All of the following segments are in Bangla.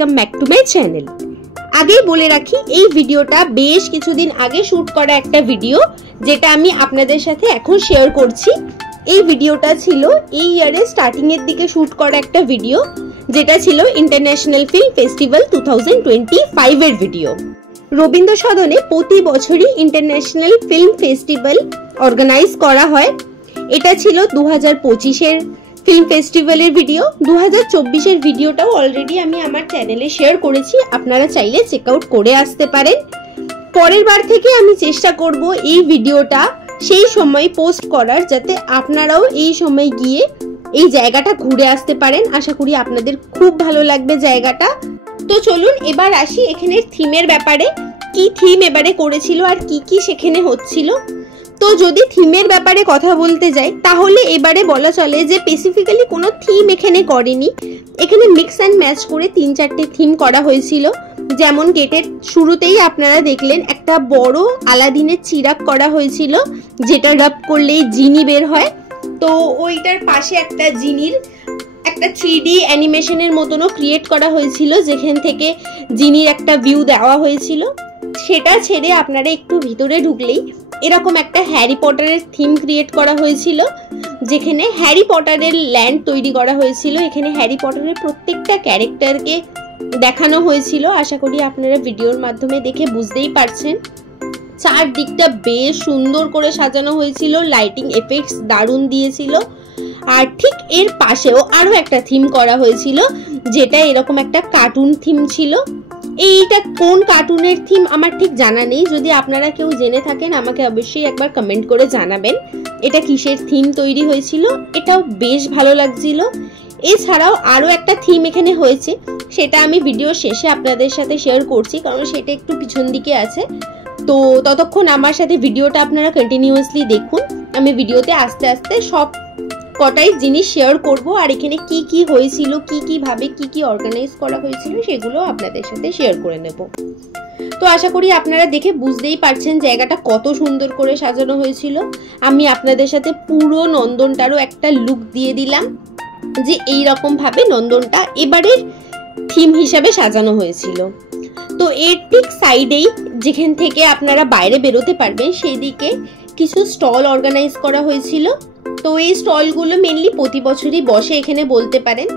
Welcome back to my channel. আগেই বলে রাখি, এই ভিডিওটা বেশ কিছুদিন আগে শুট করা একটা ভিডিও, যেটা আমি আপনাদের সাথে এখন শেয়ার করছি। এই ভিডিওটা ছিল এই ইয়ারের স্টার্টিং এর দিকে শুট করা একটা ভিডিও, যেটা ছিল ইন্টারন্যাশনাল ফিল্ম ফেস্টিভ্যাল 2025 এর ভিডিও। রবীন্দ্র সদনে প্রতি বছরই ইন্টারন্যাশনাল ফিল্ম ফেস্টিভ্যাল অর্গানাইজ করা হয়। এটা ছিল 2025-এর ফিল্ম ফেস্টিভ্যালের ভিডিও। 2024-এর ভিডিওটাও অলরেডি আমি আমার চ্যানেলে শেয়ার করেছি, আপনারা চাইলে চেক আউট করে আসতে পারেন। পরের বার থেকে আমি চেষ্টা করব এই ভিডিওটা সেই সময় পোস্ট করার, যাতে আপনারাও এই সময় গিয়ে এই জায়গাটা ঘুরে আসতে পারেন। আশা করি আপনাদের খুব ভালো লাগবে জায়গাটা। তো চলুন এবার আসি এখানের থিমের ব্যাপারে, কি থিম এবারে করেছিল আর কি কি সেখানে হচ্ছিল। তো যদি থিমের ব্যাপারে কথা বলতে যাই, তাহলে এবারে বলা চলে যে স্পেসিফিক্যালি কোনো থিম এখানে করেনি। এখানে মিক্স অ্যান্ড ম্যাচ করে 3-4টে থিম করা হয়েছিল। যেমন গেটের শুরুতেই আপনারা দেখলেন একটা বড় আলাদিনের চিরাগ করা হয়েছিল, যেটা রাব করলেই জিনি বের হয়। তো ওইটার পাশে একটা জিনির একটা 3D অ্যানিমেশনের মতনও ক্রিয়েট করা হয়েছিল, যেখান থেকে জিনির একটা ভিউ দেওয়া হয়েছিল। সেটা ছেড়ে আপনারা একটু ভিতরে ঢুকলেই এরকম একটা হ্যারি পটারের থিম ক্রিয়েট করা হয়েছিল, যেখানে হ্যারি পটারের ল্যান্ড তৈরি করা হয়েছিল। এখানে হ্যারি পটারের প্রত্যেকটা ক্যারেক্টারকে দেখানো হয়েছিল। আশা করি আপনারা ভিডিওর মাধ্যমে দেখে বুঝতেই পারছেন। চারদিকটা বেশ সুন্দর করে সাজানো হয়েছিল, লাইটিং এফেক্টস দারুণ দিয়েছিল। আর ঠিক এর পাশেও আরো একটা থিম করা হয়েছিল, যেটা এরকম একটা কার্টুন থিম ছিল। এইটা কোন কার্টুনের থিম আমার ঠিক জানা নেই, যদি আপনারা কেউ জেনে থাকেন আমাকে অবশ্যই একবার কমেন্ট করে জানাবেন এটা কিসের থিম তৈরি হয়েছিল। এটাও বেশ ভালো লাগছিল। এছাড়াও আরো একটা থিম এখানে হয়েছে, সেটা আমি ভিডিও শেষে আপনাদের সাথে শেয়ার করছি, কারণ সেটা একটু পিছন দিকে আছে। তো ততক্ষণ আমার সাথে ভিডিওটা আপনারা কন্টিনিউয়াসলি দেখুন। আমি ভিডিওতে আস্তে আস্তে সব কটাই জিনিস শেয়ার করব, আর এখানে কি কি হয়েছিল, কি কি ভাবে কি কি অর্গানাইজ করা হয়েছিল, সেগুলো আপনাদের সাথে শেয়ার করে নেব। তো আশা করি আপনারা দেখে বুঝতেই পারছেন জায়গাটা কত সুন্দর করে সাজানো হয়েছিল। আমি আপনাদের সাথে পুরো নন্দনটারও একটা লুক দিয়ে দিলাম, যে এই রকম ভাবে নন্দনটা এবারের থিম হিসাবে সাজানো হয়েছিল। তো এর ঠিক সাইডেই যেখান থেকে আপনারা বাইরে বেরোতে পারবেন, সেই দিকে কিছু স্টল অর্গানাইজ করা হয়েছিল। তো এই স্টলগুলো মেনলি প্রতি বছরই বসে, এখানে বলতে পারেন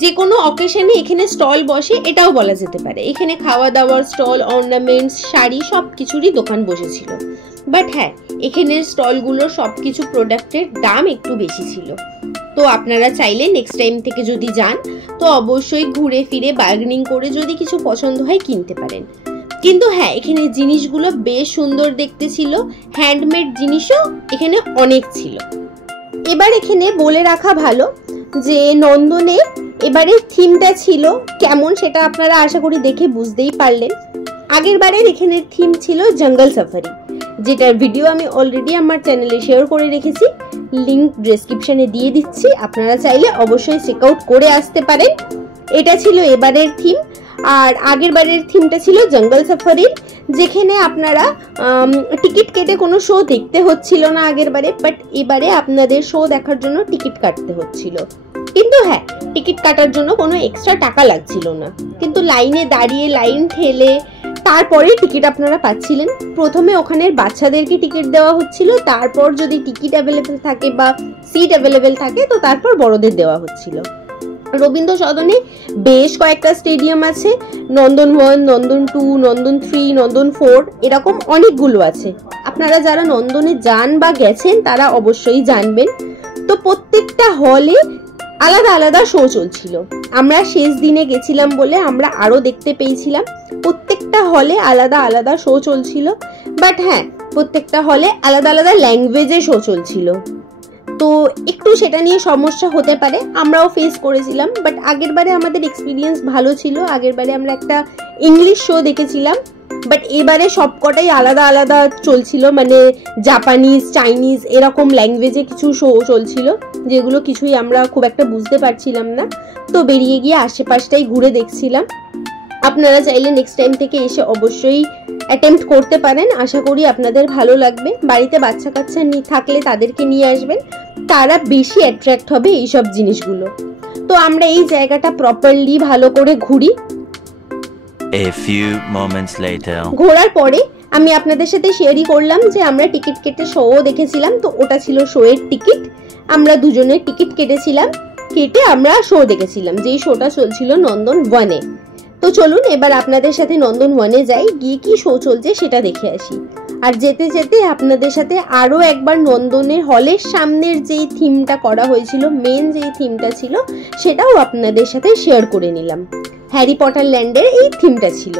যে কোনো অকেশনে এখানে স্টল বসে, এটাও বলা যেতে পারে। এখানে খাওয়া দাওয়ার স্টল, অর্নামেন্টস, শাড়ি সব কিছুরই দোকান বসেছিল। বাট হ্যাঁ, এখানের স্টলগুলোর সব কিছু প্রোডাক্টের দাম একটু বেশি ছিল। তো আপনারা চাইলে নেক্সট টাইম থেকে যদি যান, তো অবশ্যই ঘুরে ফিরে বার্গেনিং করে যদি কিছু পছন্দ হয় কিনতে পারেন। কিন্তু হ্যাঁ, এখানে জিনিসগুলো বেশ সুন্দর দেখতে ছিল, হ্যান্ডমেড জিনিসও এখানে অনেক ছিল। এবার এখানে বলে রাখা ভালো যে নন্দনে এবারে থিমটা ছিল কেমন, সেটা আপনারা আশা করি দেখে বুঝতেই পারলেন। আগের বারের এখানের থিম ছিল জঙ্গল সাফারি, যেটার ভিডিও আমি অলরেডি আমার চ্যানেলে শেয়ার করে রেখেছি, লিংক ডেসক্রিপশনে দিয়ে দিচ্ছি, আপনারা চাইলে অবশ্যই চেক আউট করে আসতে পারেন। এটা ছিল এবারের থিম। আর আগের বারের থিমটা ছিল জঙ্গল সাফারির, যেখানে আপনারা টিকিট কেটে কোনো শো দেখতে হচ্ছিল না আগের বারে, বাট এবারে আপনাদের শো দেখার জন্য টিকিট কাটতে হচ্ছিল। কিন্তু হ্যাঁ, টিকিট কাটার জন্য কোনো এক্সট্রা টাকা লাগছিল না, কিন্তু লাইনে দাঁড়িয়ে লাইন ঠেলে তারপরে টিকিট আপনারা পাচ্ছিলেন। প্রথমে ওখানের বাচ্চাদেরকে টিকিট দেওয়া হচ্ছিল, তারপর যদি টিকিট অ্যাভেলেবেল থাকে বা সিট অ্যাভেলেবেল থাকে, তো তারপর বড়দের দেওয়া হচ্ছিল। রবীন্দ্র সদনে বেশ কয়েকটা স্টেডিয়াম আছে, নন্দন 1, নন্দন 2, নন্দন 3, নন্দন 4, এরকম অনেকগুলো আছে। আপনারা যারা নন্দনে যান বা গেছেন তারা অবশ্যই জানবেন। তো প্রত্যেকটা হলে আলাদা আলাদা শো চলছিল। আমরা শেষ দিনে গেছিলাম বলে আমরা আরো দেখতে পেয়েছিলাম, প্রত্যেকটা হলে আলাদা আলাদা শো চলছিল। বাট হ্যাঁ, প্রত্যেকটা হলে আলাদা আলাদা ল্যাঙ্গুয়েজে শো চলছিল। তো একটু সেটা নিয়ে সমস্যা হতে পারে, আমরাও ফেস করেছিলাম। বাট আগের বারে আমাদের এক্সপিরিয়েন্স ভালো ছিল। আগের বারে আমরা একটা ইংলিশ শো দেখেছিলাম, বাট এবারে সবকটাই আলাদা আলাদা চলছিল, মানে জাপানিজ, চাইনিজ এরকম ল্যাঙ্গুয়েজে কিছু শো চলছিল, যেগুলো কিছুই আমরা খুব একটা বুঝতে পারছিলাম না। তো বেরিয়ে গিয়ে আশেপাশটাই ঘুরে দেখছিলাম। আপনারা চাইলে নেক্সট টাইম থেকে এসে অবশ্যই অ্যাটেম্প্ট করতে পারেন, আশা করি আপনাদের ভালো লাগবে। বাড়িতে বাচ্চা কাচ্চা থাকলে তাদেরকে নিয়ে আসবেন, তারা বেশি অ্যাট্রাক্ট হবে এইসব জিনিসগুলো। তো আমরা এই জায়গাটা প্রপারলি ভালো করে ঘুরি। A few moments later. ঘোরার পরে আমি আপনাদের সাথে শেয়ারই করলাম যে আমরা টিকিট কেটে শো দেখেছিলাম, তো ওটা ছিল শো এর টিকিট। আমরা দুজনের টিকিট কেটেছিলাম, কেটে আমরা শো দেখেছিলাম, যেই শোটা চলছিল নন্দন ওয়ানে। তো চলুন এবার আপনাদের সাথে নন্দন ওয়ানে যাই, গিয়ে কি শো চলছে সেটা দেখে আসি। আর যেতে যেতে আপনাদের সাথে আরো একবার নন্দনের হলের সামনের যেই থিমটা করা হয়েছিল, মেন যেই থিমটা ছিল, সেটাও আপনাদের সাথে শেয়ার করে নিলাম। হ্যারি পটার ল্যান্ডের এই থিমটা ছিল।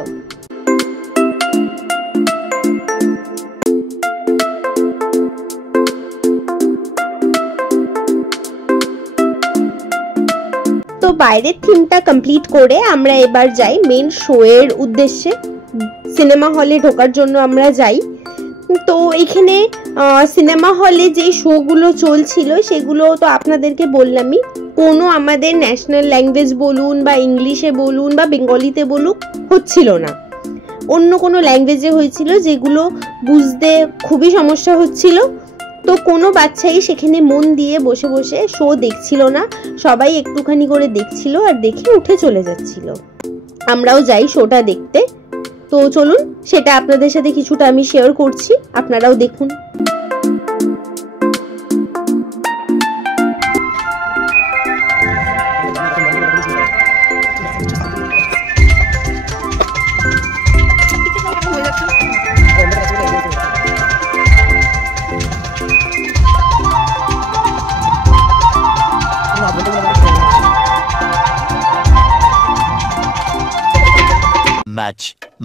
তো বাইরের থিমটা কমপ্লিট করে আমরা এবার যাই মেন শো এর উদ্দেশ্যে। সিনেমা হলে ঢোকার জন্য আমরা যাই। তো এখানে সিনেমা হলে যে শোগুলো চলছিল সেগুলো তো আপনাদেরকে বললামই, কোনো আমাদের ন্যাশনাল ল্যাঙ্গুয়েজ বলুন বা ইংলিশে বলুন বা বেঙ্গলিতে বলুন হচ্ছিল না, অন্য কোনো ল্যাঙ্গুয়েজে হয়েছিল, যেগুলো বুঝতে খুবই সমস্যা হচ্ছিল। তো কোনো বাচ্চাই সেখানে মন দিয়ে বসে বসে শো দেখছিল না, সবাই একটুখানি করে দেখছিল আর দেখে উঠে চলে যাচ্ছিল। আমরাও যাই শোটা দেখতে। তো চলুন সেটা আপনাদের সাথে কিছুটা আমি শেয়ার করছি, আপনারাও দেখুন।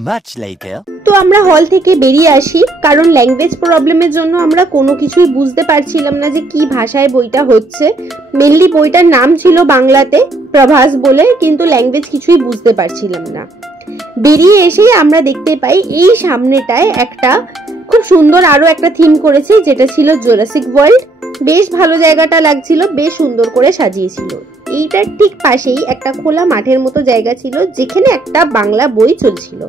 Much later. তো আমরা হল থেকে বেরিয়ে আসি, কারণ ল্যাঙ্গুয়েজ প্রবলেমের জন্য আমরা কোনো কিছুই বুঝতে পারছিলাম না যে কি ভাষায় বইটা হচ্ছে। মেনলি বইটার নাম ছিল বাংলাতে প্রভাস বলে, কিন্তু ল্যাঙ্গুয়েজ কিছুই বুঝতে পারছিলাম না। বেরিয়ে এসে আমরা দেখতে পাই এই সামনেটায় একটা খুব সুন্দর আরো একটা থিম করেছে, যেটা ছিল জুরাসিক ওয়ার্ল্ড। বেশ ভালো জায়গাটা লাগছিল, বেশ সুন্দর করে সাজিয়েছিল। এইটার ঠিক পাশেই একটা খোলা মাঠের মতো জায়গা ছিল, যেখানে একটা বাংলা বই চলছিল।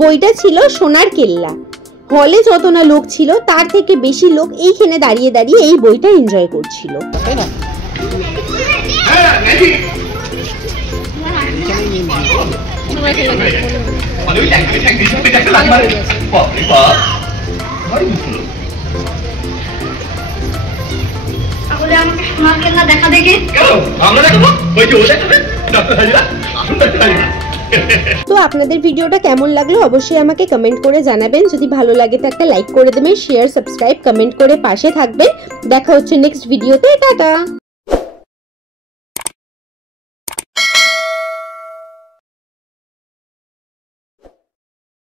বইটা ছিল সোনার কেল্লা। হলে যত না লোক ছিল তার থেকে বেশি লোক এইখানে দাঁড়িয়ে দাঁড়িয়ে এই বইটা এনজয় করছিল। তো আপনাদের ভিডিওটা কেমন লাগলো অবশ্যই আমাকে কমেন্ট করে জানাবেন। যদি ভালো লাগে তো একটা লাইক করে দেবেন, শেয়ার, সাবস্ক্রাইব, কমেন্ট করে পাশে থাকবেন। দেখা হচ্ছে নেক্সট ভিডিওতে। টাটা।